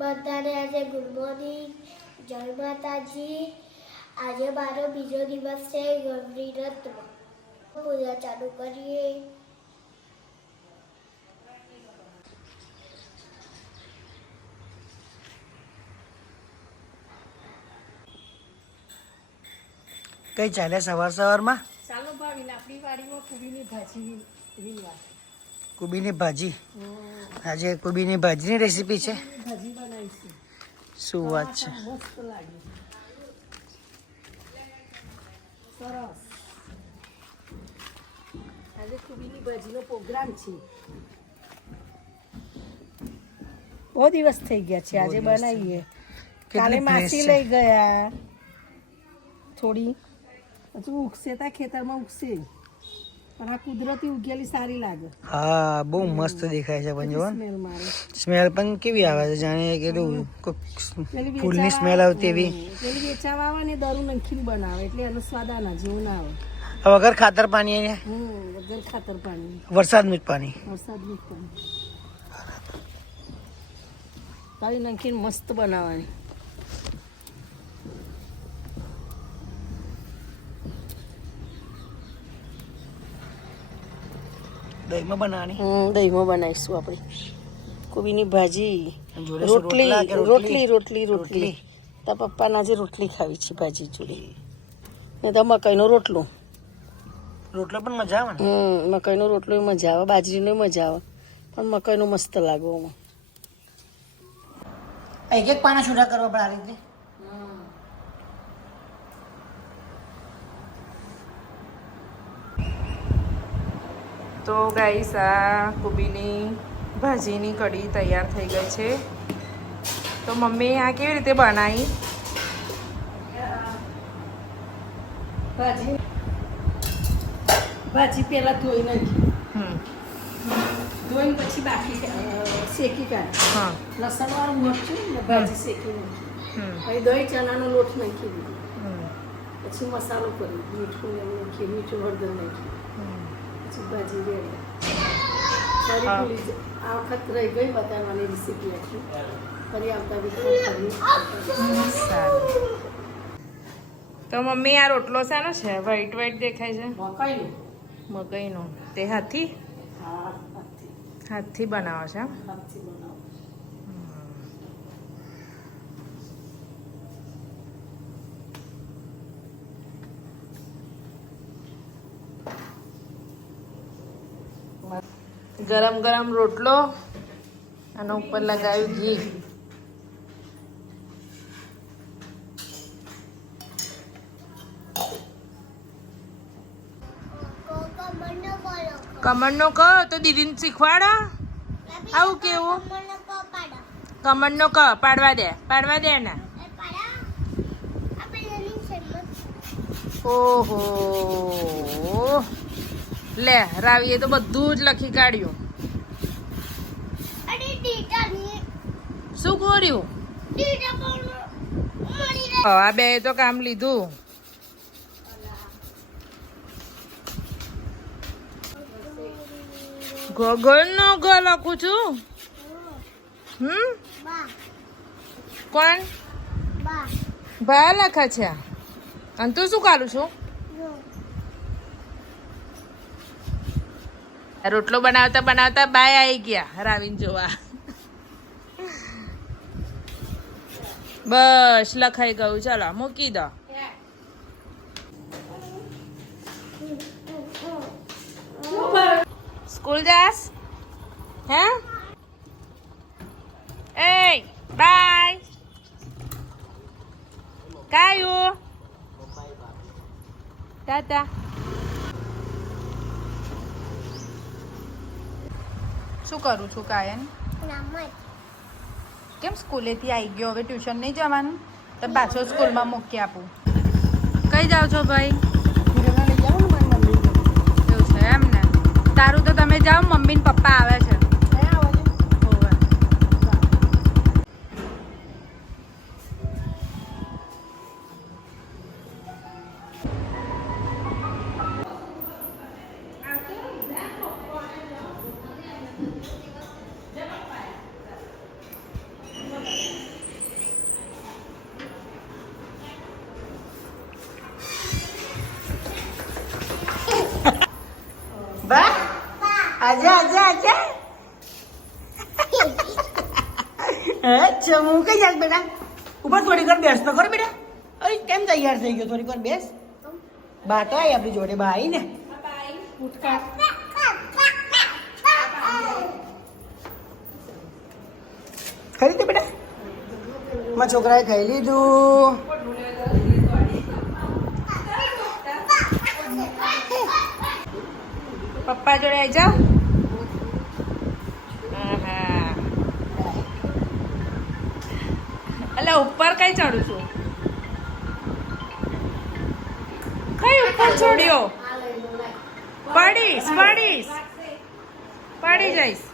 બધાને આજે good morning. જય માતાજી. આજે મારો બીજો દિવસ છે ગણરી રથનો. પૂજા ચાલુ કરીએ. કઈ ચાલે સવાર સવારમાં? ચાલો ભાવીને આપણી વાડીમાં પૂરીની ભાજી વીણવા કુબીની ભાજી. આજે કોબીની ભાજીની રેસીપી છે. શું વાત છે? બહુ દિવસ થઈ ગયા છે. આજે બનાવીએ. કાલે માસી લઈ ગયા. થોડી. હજુ ઉગશે તા ખેતરમાં ઉગશે. પણ આ કુદરતી ઉગેલી સારી લાગે. હા બહુ મસ્ત દેખાય છે પણ જોવો સ્મેલ મારે. સ્મેલ પણ કેવી આવે છે જાણે કે ફૂલની સ્મેલ આવતી એવી. પેલી વેચાવા આવે ને દારૂ નંખીને બનાવે એટલે એનો સ્વાદ આના જેવું ના આવે. વગર ખાતર પાણી વગર ખાતર પાણી. વરસાદનું જ પાણી. વરસાદનું જ પાણી. તારી નખીન મસ્ત બનાવવાની. દહીંમાં બનાવવાની? હમ દહીંમાં બનાવીશું આપણે. કોબીની ભાજી રોટલી રોટલી રોટલી? રોટલી તાર પપ્પાને આજે રોટલી ખાવી છે ભાજી જોડે. ને તો મકાઈનો રોટલો. રોટલો પણ મજા આવે હમ મકાઈનો રોટલો મજા આવે બાજરીનો મજા આવે. પણ મકાઈનો મસ્ત લાગે એમાં એક એક પાના છૂટા કરવા પડે આ રીતે? તો ગાઈસ આ કોબીની ભાજીની કઢી તૈયાર થઈ ગઈ છે. તો મમ્મી આ કેવી રીતે બનાવી? ભાજી. ભાજી પહેલા ધોઈ નાખી. હમ. ધોઈને પછી બાકી અ, શેકી કાઢ. હા. લસણ વાળું મરચું ને ભાજી શેકી નાખી. હમ. પછી દહીં ચણાનો લોટ નાખી દીધો. પછી મસાલો કર્યો. મીઠું નાખી મીઠું હળદર નાખી. ભૂલી આ વખત રહી ગઈ બતાવવાની રેસીપી આખી. ફરી આવતા વીક સારું તો મમ્મી આ રોટલો શાનો છે? વ્હાઈટ વ્હાઈટ દેખાય છે? મકાઈનું. મકઈનો. તે હાથી? હાથથી બનાવો છે? હાથથી બનાવો. ગરમ ગરમ રોટલો અને ઉપર લગાવ્યું ઘી. કમરનો ક તો દીદીને શીખવાડો. આવું કેવું? કમરનો ક પાડવા દે પાડવા દે ને એ લે રાવીએ તો બધું જ લખી કાઢ્યું. શું કર્યું? આ બે તો કામ લીધું. ગગન નો ગ લખું છું? હમ? કોણ? ભા લખે છે. અને તું શું કરું છું? રોટલો બનાવતા બનાવતા બાય આવી ગયા રાવીન જોવા. બસ, લખાઈ ગયું. ચાલો, મૂકી દો. સ્કૂલ જાસ? હે? એ બાય. કાયું? ટાટા શું કરું છું કાયન કેમ સ્કૂલેથી આવી ગયો? હવે ટ્યુશન નહીં જવાનું? તો પાછો સ્કૂલમાં મૂકી આપું. કઈ જાઓ છો ભાઈ? એવું છે એમ ને? તારું તો તમે જાઓ મમ્મી ને પપ્પા આવે છે. આજા આજા આજા. અચ્છા હું કઈ જાત બેટા? ઉપર થોડી વાર બેસ તો બેટા. અરે, કેમ તૈયાર થઈ ગયો? થોડી વાર બેસ. બા તો આપણી જોડે, બા આવી ને. ખાઈ લીધું બેટા? છોકરાએ ખાઈ લીધું. પપ્પા જોડે આવી જાઓ. ઉપર કઈ ચડું છું? કઈ ઉપર ચડ્યો? પડીશ પડીશ. પડી જઈશ.